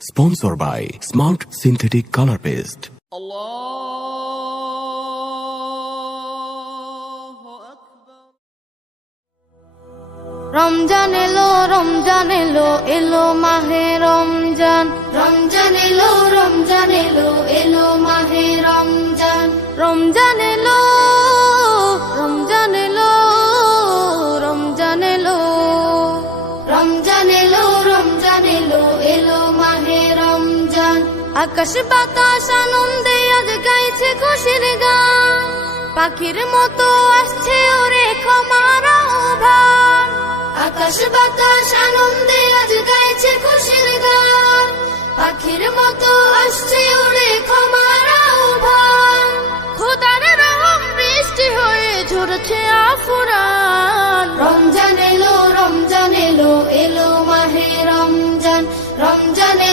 Sponsored by Smart Synthetic Color Paste. Ramzan এলো রমজান এলো এলো মাহে রমজান রমজান এলো রমজান এলো এলো মাহে রমজান রমজান এলো রমজান এলো রমজান এলো রমজান এলো রমজান এলো এলো মাহে রমজান আকাশ বাতাস আনন্দে আজ গাইছে খুশির গান পাখির মতো আসছে ওরে ক্ষমার আহ্বান আকাশ বাতাস আনন্দে আজ গাইছে খুশির গান